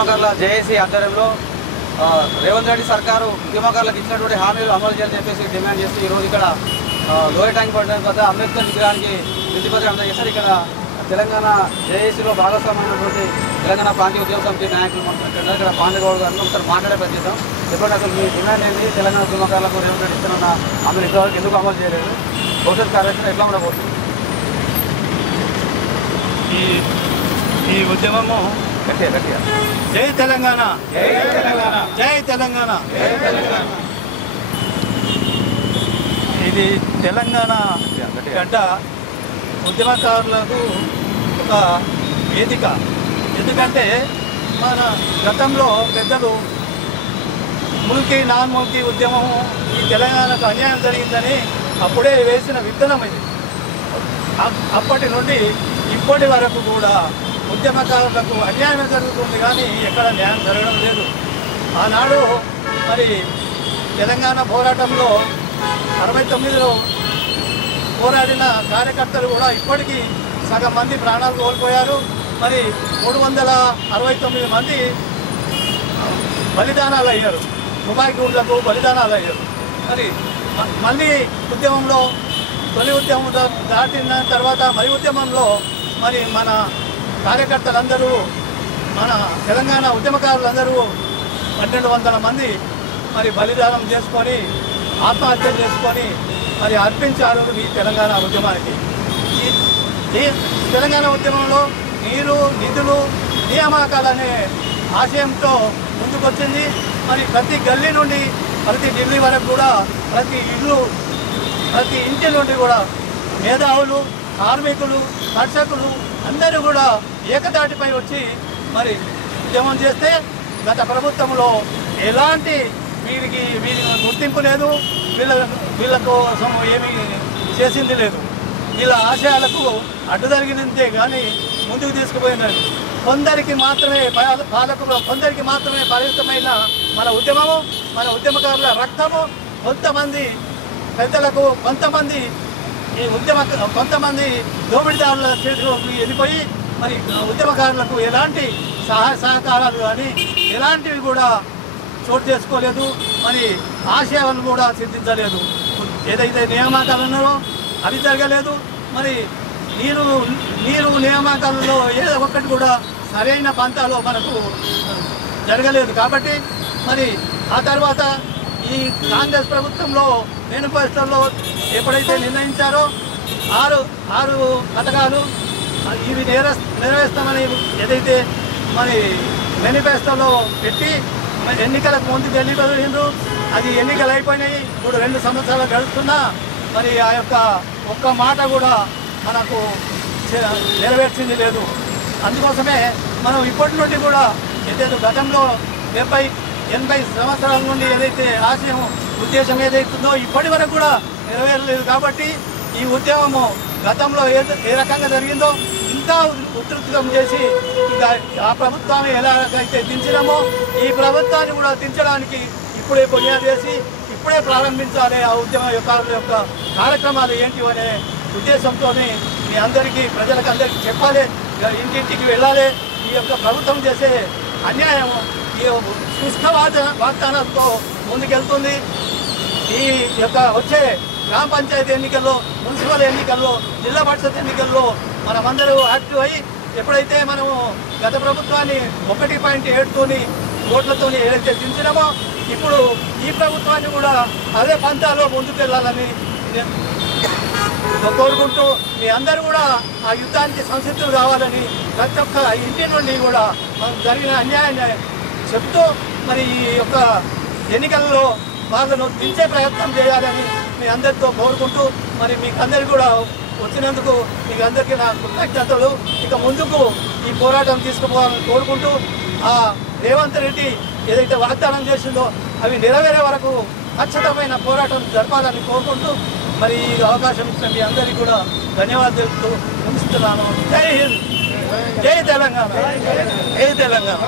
ఉద్యమకారుల జేఏసీ ఆధ్వర్యంలో రేవంత్ రెడ్డి సర్కారు ఉద్యమకారులకు ఇచ్చినటువంటి హామీలు అమలు చేయాలని చెప్పేసి డిమాండ్ చేస్తూ ఈరోజు ఇక్కడ లోయ ట్యాంక్ పడిన వద్ద అంబేద్కర్ విగ్రహానికి విధిపత్రం అందజేశారు. ఇక్కడ తెలంగాణ జేఏసీలో భాగస్వామైనటువంటి తెలంగాణ ప్రాంతీయ ఉద్యోగ సమితి నాయకులు మాట్లాడుతున్నారు. ఇక్కడ పాండగౌడ్ గారిని ఒకసారి మాట్లాడే ప్రయత్నిద్దాం. చెప్పండి, అసలు మీ డిమాండ్ ఏంటి? తెలంగాణ ఉద్యమకారులకు రేవంత్ రెడ్డి ఇస్తున్న హామీలు ఇంతవరకు ఎందుకు అమలు చేయలేదు? భవిష్యత్ కార్యాచరణ ఎట్లా ఉండబోతుంది? ఈ ఉద్యమము జై తెలంగాణ, జై తెలంగాణ. ఇది తెలంగాణ గడ్డ ఉద్యమకారులకు ఒక వేదిక. ఎందుకంటే మన గతంలో పెద్దలు ముల్కీ నాన్ ముల్కీ ఉద్యమము ఈ తెలంగాణకు అన్యాయం జరిగిందని అప్పుడే వేసిన విత్తనం ఇది. అప్పటి నుండి ఇప్పటి వరకు కూడా ఉద్యమకారులకు అన్యాయం జరుగుతుంది, కానీ ఎక్కడ న్యాయం జరగడం లేదు. ఆనాడు మరి తెలంగాణ పోరాటంలో 69లో పోరాడిన కార్యకర్తలు కూడా ఇప్పటికీ సగం మంది ప్రాణాలు కోల్పోయారు. మరి 369 మంది బలిదానాలు అయ్యారు, తుపాకీ గుండ్లకు బలిదానాలు అయ్యారు. మరి మళ్ళీ ఉద్యమంలో తొలి ఉద్యమం దాటిన తర్వాత మరి ఉద్యమంలో మరి మన కార్యకర్తలందరూ, మన తెలంగాణ ఉద్యమకారులందరూ 1200 మంది మరి బలిదానం చేసుకొని ఆత్మహత్య చేసుకొని మరి అర్పించారు ఈ తెలంగాణ ఉద్యమానికి. ఈ తెలంగాణ ఉద్యమంలో నీరు, నిధులు, నియామకాలనే ఆశయంతో ముందుకొచ్చింది. మరి ప్రతి గల్లీ నుండి ప్రతి ఢిల్లీ వరకు కూడా ప్రతి ఇంటి నుండి కూడా మేధావులు, కార్మికులు, కర్షకులు అందరూ కూడా ఏకదాటిపై వచ్చి మరి ఉద్యమం చేస్తే గత ప్రభుత్వంలో ఎలాంటి వీరికి గుర్తింపు లేదు, వీళ్ళ కోసం ఏమీ చేసింది లేదు. వీళ్ళ ఆశయాలకు అడ్డు జరిగినంతే కానీ ముందుకు తీసుకుపోయిందండి. కొందరికి మాత్రమే పాలకులు, కొందరికి మాత్రమే పరిమితమైన మన ఉద్యమము, మన ఉద్యమకారుల రక్తము కొంతమంది పెద్దలకు, కొంతమంది దోపిడీదారుల చేతిలోకి వెళ్ళిపోయి మరి ఉద్యమకారులకు ఎలాంటి సహాయ సహకారాలు కానీ ఎలాంటివి కూడా చోటు చేసుకోలేదు. మరి ఆశయాలను కూడా సిద్ధించలేదు. ఏదైతే నియామకాలు ఉన్నారో అవి జరగలేదు. మరి నీరు నియామకాలలో ఏదో ఒక్కటి కూడా సరైన పంతాలో మనకు జరగలేదు. కాబట్టి మరి ఆ తర్వాత ఈ కాంగ్రెస్ ప్రభుత్వంలో మేనిఫెస్టోలో ఎప్పుడైతే నిర్ణయించారో 6 పథకాలు ఇవి నెరవేర్స్తామని ఏదైతే మరి మేనిఫెస్టోలో పెట్టి ఎన్నికలకు ముందు తెలియదు, అది ఎన్నికలు అయిపోయినాయి. ఇప్పుడు 2 సంవత్సరాలు గడుస్తున్నా మరి ఆ యొక్క ఒక్క మాట కూడా మనకు నెరవేర్చింది లేదు. అందుకోసమే మనం ఇప్పటి నుండి కూడా ఏదైతే గతంలో 70-80 సంవత్సరాల నుండి ఏదైతే ఆశయం, ఉద్దేశం ఏదైతుందో ఇప్పటి వరకు కూడా నెరవేరలేదు. కాబట్టి ఈ ఉద్యమము గతంలో ఏ రకంగా జరిగిందో ఇంకా ఉధృతం చేసి ఇంకా ఆ ప్రభుత్వాన్ని ఎలాగైతే దించినామో ఈ ప్రభుత్వాన్ని కూడా దించడానికి ఇప్పుడే పుణ్యాలు చేసి ఇప్పుడే ప్రారంభించాలి. ఆ ఉద్యమ యొక్క కార్యక్రమాలు ఏంటి అనే ఉద్దేశంతో మీ అందరికీ, ప్రజలకు అందరికీ చెప్పాలి, ఇంటింటికి వెళ్ళాలి. ఈ యొక్క ప్రభుత్వం చేసే అన్యాయం ఈ శుష్క వాగ్దానాలతో ముందుకెళ్తుంది. ఈ యొక్క వచ్చే గ్రామ పంచాయతీ ఎన్నికల్లో, మున్సిపల్ ఎన్నికల్లో, జిల్లా పరిషత్ ఎన్నికల్లో మనమందరూ యాక్టివ్ అయ్యి ఎప్పుడైతే మనము గత ప్రభుత్వాన్ని 1.7 ఓట్లతో ఏదైతే దించినామో ఇప్పుడు ఈ ప్రభుత్వాన్ని కూడా అదే పంతాలో ముందుకెళ్లాలని కోరుకుంటూ మీ అందరూ కూడా ఆ యుద్ధానికి సంసిద్ధులు కావాలని ప్రతి ఒక్క ఇంటి నుండి కూడా మనకు జరిగిన అన్యాయాన్ని చెప్తూ మరి ఈ యొక్క ఎన్నికల్లో వాళ్ళను దించే ప్రయత్నం చేయాలని మీ అందరితో కోరుకుంటూ మరి మీకు అందరికీ కూడా వచ్చినందుకు మీకు అందరికీ నా కృతజ్ఞతలు. ఇక ముందుకు ఈ పోరాటం తీసుకుపోవాలని కోరుకుంటూ ఆ రేవంత్ రెడ్డి ఏదైతే వాగ్దానం చేసిందో అవి నెరవేరే వరకు ఖచ్చితమైన పోరాటం జరపాలని కోరుకుంటూ మరి ఈ అవకాశం ఇచ్చిన మీ అందరికీ కూడా ధన్యవాదాలు ముగిస్తున్నాను. జై హింద్, జై తెలంగాణ, జై తెలంగాణ.